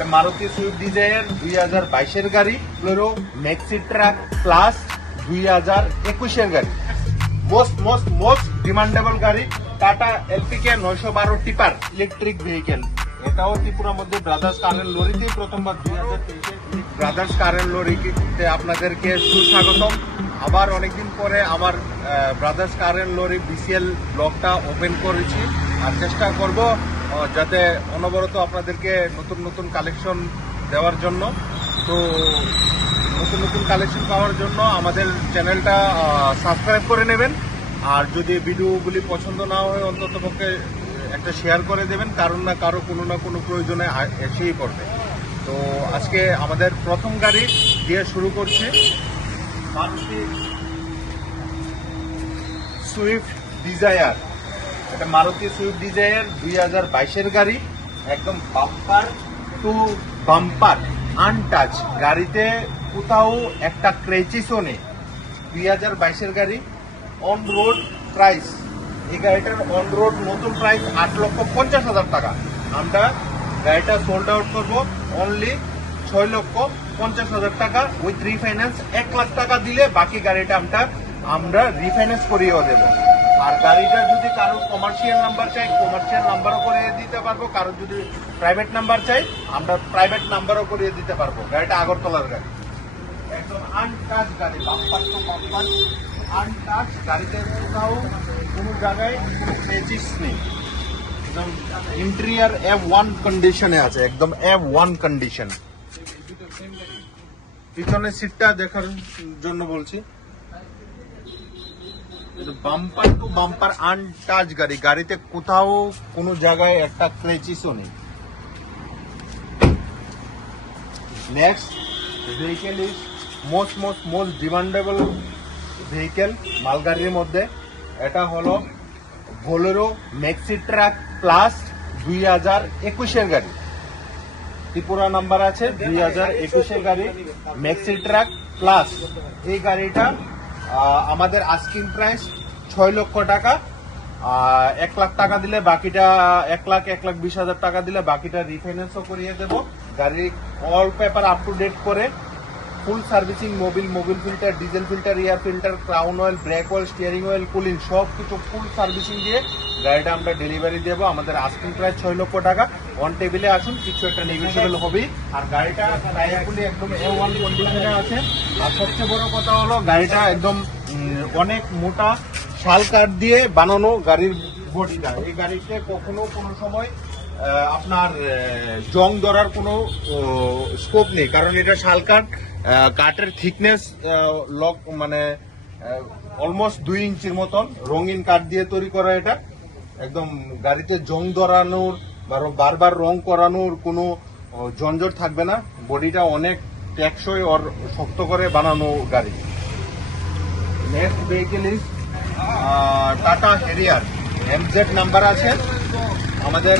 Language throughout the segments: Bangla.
এটা মারুতি সুইফট ডিজায়ার 2022-এর গাড়ি, ফ্লোরো ম্যাক্সি ট্রাক প্লাস 2021-এর গাড়ি। মোস্ট ডিমান্ডেবল গাড়ি টাটা এলপিকে 912 টিপার ইলেকট্রিক ভেহিকেল। এটাও ত্রিপুরার মধ্যে ব্রাদার্স কার এন্ড লরিতেই প্রথমবার 2023-এ ব্রাদার্স কার এন্ড লরিতে আপনাদেরকে সুস্বাগতম। আবার অনেকদিন পরে আমার brothers car and lorry BCL ব্লগটা ওপেন করেছি, আর চেষ্টা করব যাতে অনবরত আপনাদেরকে নতুন নতুন কালেকশন দেওয়ার জন্য। তো নতুন কালেকশন পাওয়ার জন্য আমাদের চ্যানেলটা সাবস্ক্রাইব করে নেবেন, আর যদি ভিডিওগুলি পছন্দ না হয় অন্তত পক্ষে একটা শেয়ার করে দেবেন, কারণ না কারো কোনো না কোনো প্রয়োজনে এসেই পড়বে। তো আজকে আমাদের প্রথম গাড়ি দিয়ে শুরু করছি, মারুতি সুইফট ডিজায়ার। এটা মারুতি সুইফট ডিজায়ার 2022-এর গাড়ি, একদম বাম্পার টু বাম্পার আনটাচ। গাড়িতে কোথাও একটা ক্রেচিসও নেই। 2022-এর গাড়ি। অন রোড প্রাইস, এই গাড়িটার অন রোড নতুন প্রাইস 8,50,000 টাকা। আমরা গাড়িটা সোল্ড আউট করবো অনলি 6,50,000 টাকা উইথ রিফাইন্যান্স। 1 লাখ টাকা দিলে বাকি গাড়িটা আমরা রিফাইন্যান্স করিয়েও দেবো। আর গাড়িটা যদি কারো কমার্শিয়াল নাম্বার চাই, কমার্শিয়াল নাম্বারও করে দিতে পারবো। কারো যদি প্রাইভেট নাম্বার চাই, আমরা প্রাইভেট নাম্বারও করিয়ে দিতে পারবো। গাড়িটা আগরতলার গাড়ি, একদম আনটাচ গাড়ি, বাম্পার টু বাম্পার আনটাচ। গাড়িতে কোথাও কোনো জায়গায় কোনো ক্রেচিস নেই, একদম ইন্টেরিয়ার F1 কন্ডিশনে আছে, একদম F1 কন্ডিশন। পিছনের সিটটা দেখার জন্য বলছি, বাম্পার টু বাম্পার আনটাচ গাড়ি। গাড়িতে কোথাও কোনো জায়গায় একটা ক্রেচিসও নেই। Next vehicle is most demandable vehicle মালগাড়ির মধ্যে। এটা হলো বোলেরো ম্যাক্সি ট্রাক প্লাস 2021-এর গাড়ি। ত্রিপুরা নাম্বার আছে, 2021-এর গাড়ি ম্যাক্সি ট্রাক প্লাস। এই গাড়িটা আমাদের আস্কিং প্রাইস 6 লক্ষ টাকা। 1 লাখ টাকা দিলে বাকিটা 1,20,000 টাকা দিলে বাকিটা রিফাইন্যান্সও করিয়ে দেবো। গাড়ির all paper up to date করে full servicing, Mobil filter, diesel filter, air filter, crown oil, brake oil, steering oil, cooling সব কিছু ফুল সার্ভিসিং দিয়ে গাড়িটা আমরা ডেলিভারি দেবো। আমাদের আস্কিং প্রাইস 6 লক্ষ টাকা। অন টেবিলে আসুন, কিছু একটা নেগোশিয়েবল হবেই। আর গাড়িটা টায়ারগুলি একদম A1 কন্ডিশনে আছে। আর সবচেয়ে বড় কথা হলো গাড়িটা একদম অনেক মোটা শাল কাঠ দিয়ে বানানো গাড়ির বডিটা। এই গাড়িতে কখনো কোনো সময় আপনার জং ধরার কোনো স্কোপ নেই, কারণ এটা শাল কাঠ। কাঠের থিকনেস মানে অলমোস্ট 2 ইঞ্চির মতন রঙিন কাঠ দিয়ে তৈরি করা। এটা একদম গাড়িতে জং ধরানোর বা বারবার রং করানোর কোনো ঝঞ্ঝট থাকবে না। বডিটা অনেক টেকসই আর শক্ত করে বানানো গাড়ি। Next vehicle is tata Harrier, MZ number আছে। আমাদের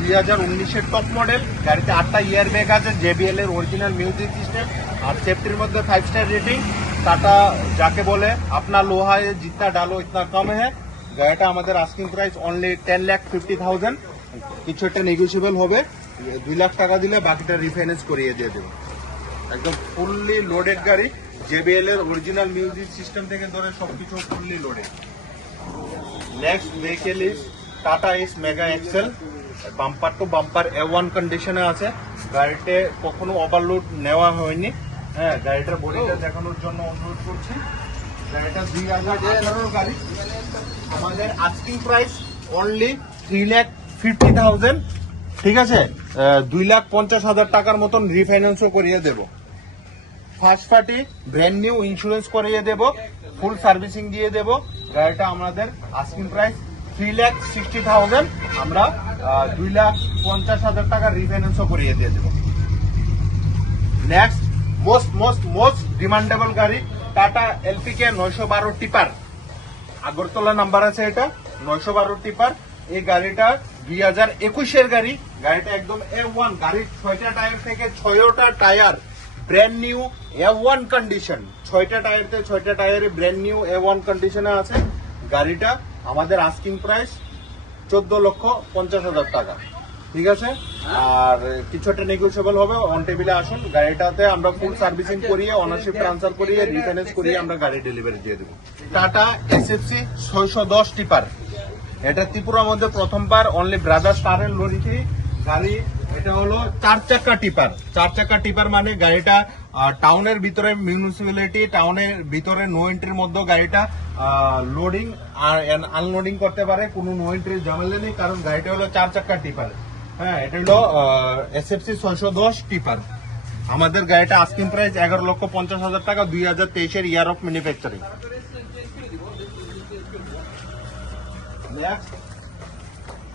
2019-এর টপ মডেল। গাড়িতে 8টা ইয়ার ব্যাগ আছে, JBL এর অরিজিনাল মিউজিক সিস্টেম, আর সেফটির মধ্যে 5 স্টার রেটিং। টাটা যাকে বলে আপনা লোহা জিতনা ডালো ইতনা কম হ্যাঁ। গাড়িটা আমাদের আস্কিং প্রাইস অনলি 10,50,000। কিছু একটা নেগোশিয়েবল হবে। 2 লাখ টাকা দিলে বাকিটা রিফাইন্যান্স করিয়ে দিয়ে দেবো। একদম ফুললি লোডেড গাড়ি, JBL এর অরিজিনাল মিউজিক সিস্টেম থেকে ধরে সবকিছু fully loaded. Next vehicle is Tata ace mega XL, bumper to bumper A1 কন্ডিশনে আছে। গাড়িতে কখনো ওভারলোড নেওয়া হয়নি। হ্যাঁ, গাড়িটার বডিটা দেখানোর জন্য অনুরোধ করছি। গাড়িটা 2018-এর গাড়ি। আমাদের আস্কিং প্রাইস অনলি 3,50,000। ঠিক আছে, 2,50,000 টাকার মতন রিফাইন্যান্সও করিয়ে দেবো। First party brand new insurance করিয়ে দেবো, ফুল সার্ভিসিং দিয়ে দেবো। গাড়িটা আমাদের আস্কিং প্রাইস 3,60,000। আমরা 2,50,000 টাকা রিফাইন্যান্সও করিয়ে দিয়ে দেবো। নেক্সট মোস্ট ডিমান্ডেবল গাড়ি টাটা এলপিকে 912 টিপার। আগরতলা নাম্বার আছে, এটা 912 টিপার। এই গাড়িটা 2021-এর গাড়ি। গাড়িটা একদম A1। গাড়ির 6টা টায়ার থেকে 6টা tyre brand new A1 condition. 6টা টায়ারতে 6টা টায়ারে ব্র্যান্ড নিউ A1 কন্ডিশনে আছে। গাড়িটা আমাদের আস্কিং প্রাইস 14,50,000 টাকা। ঠিক আছে, আর কিছু একটা নেগোসিয়েবল হবে। অন টেবিলে আসুন, গাড়িটাতে আমরা ফুল সার্ভিসিং করিয়ে, অনারশিপ ট্রান্সফার করিয়ে, রিফাইন্যান্স করিয়ে আমরা গাড়ি ডেলিভারি দিয়ে দেবো। টাটা এসএফসি 610 টিপার, এটা ত্রিপুরার মধ্যে প্রথমবার অনলি ব্রাদার্স কার এন্ড লরিতে গাড়ি। এটা হলো 4 চাকা টিপার। 4 চাকা টিপার মানে গাড়িটা টাউনের ভিতরে, মিউনিসিপ্যালিটি টাউনের ভিতরে নো এন্ট্রির মধ্যে গাড়িটা লোডিং আর আনলোডিং করতে পারে, কোনো নো এন্ট্রির ঝামেলা নেই, কারণ গাড়িটা হলো 4 চাকা টিপার। হ্যাঁ, এটা হলো এসএফসি 610 টিপার। আমাদের গাড়িটা আস্কিং প্রাইস 11,50,000 টাকা, 2023 এর ইয়ার অফ ম্যানুফ্যাকচারিং।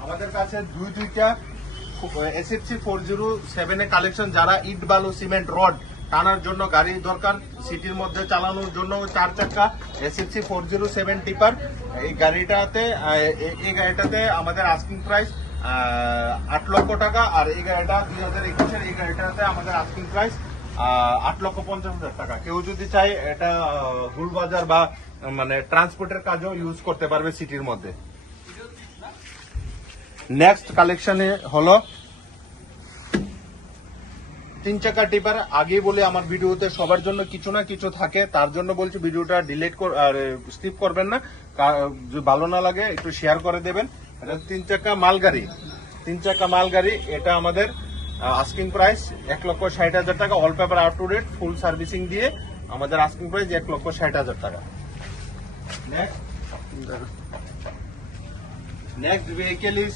আমাদের কাছে দুইটা এসএফসি 407 এর কালেকশন। যারা ইট বালু সিমেন্ট রড টানার জন্য গাড়ি দরকার, সিটির মধ্যে চালানোর জন্য 4 চাকা এসএফসি 407 টিপার, এই গাড়িটাতে আমাদের আস্কিং প্রাইস 8 লক্ষ টাকা। আর এই গাড়িটা 2021 এর এই গাড়িটাতে আমাদের আস্কিং প্রাইস 8,50,000 টাকা। কেউ যদি চায় এটা গুলবাজার বা মানে ট্রান্সপোর্টের কাজেও ইউজ করতে পারবে সিটির মধ্যে। নেক্সট কালেকশনে হলো 3 চাকা টিপার। আগে বলে আমার ভিডিওতে সবার জন্য কিছু না কিছু থাকে, তার জন্য বলছি ভিডিওটা ডিলিট স্কিপ করবেন না, যদি ভালো না লাগে একটু শেয়ার করে দেবেন। এটা 3 চাকা মালগাড়ি। 3 চাকা মালগাড়ি, এটা আমাদের আস্কিং প্রাইস 1,60,000 টাকা, all paper up to date, full servicing দিয়ে আমাদের আস্কিং প্রাইস 1,60,000 টাকা। Next vehicle is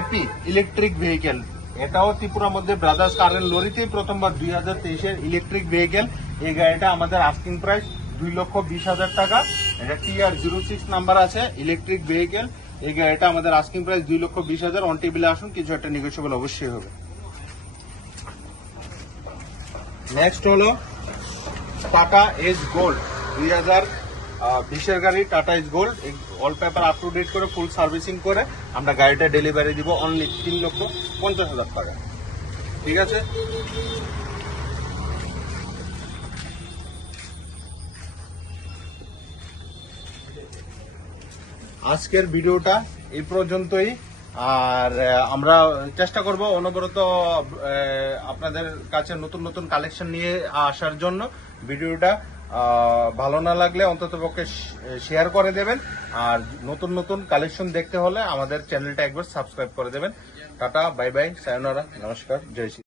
Ape electric vehicle. এটাও ত্রিপুরার মধ্যে ব্রাদার্স কার এন্ড লরিতেই প্রথমবার 2023 এর ইলেকট্রিক ভেহিকেল। এই গাড়িটা আমাদের আস্কিং প্রাইস 2,20,000 টাকা। এটা TR06 নাম্বার আছে, ইলেকট্রিক ভেহিকেল। এই গাড়িটা আমাদের আস্কিং প্রাইস 2,20,000। অন টেবিলে আসুন, কিছু একটা নেগোসিয়েবল অবশ্যই হবে। নেক্সট হলো টাটা এজ গোল্ড 2020 এর গাড়ি, Tata ace gold. All paper up to date করে, ফুল সার্ভিসিং করে আমরা গাড়িটা ডেলিভারি দিব অনলি 3,50,000 টাকা। ঠিক আছে, আজকের ভিডিওটা এই পর্যন্তই। আর আমরা চেষ্টা করব অনবরত আপনাদের কাছে নতুন নতুন কালেকশন নিয়ে আসার জন্য। ভিডিওটা ভালো না লাগলে অন্ততপক্ষে শেয়ার করে দেবেন, আর নতুন নতুন কালেকশন দেখতে হলে আমাদের চ্যানেলটা একবার সাবস্ক্রাইব করে দেবেন। টাটা, বাই বাই, সায়োনারা, নমস্কার, জয় শ্রী।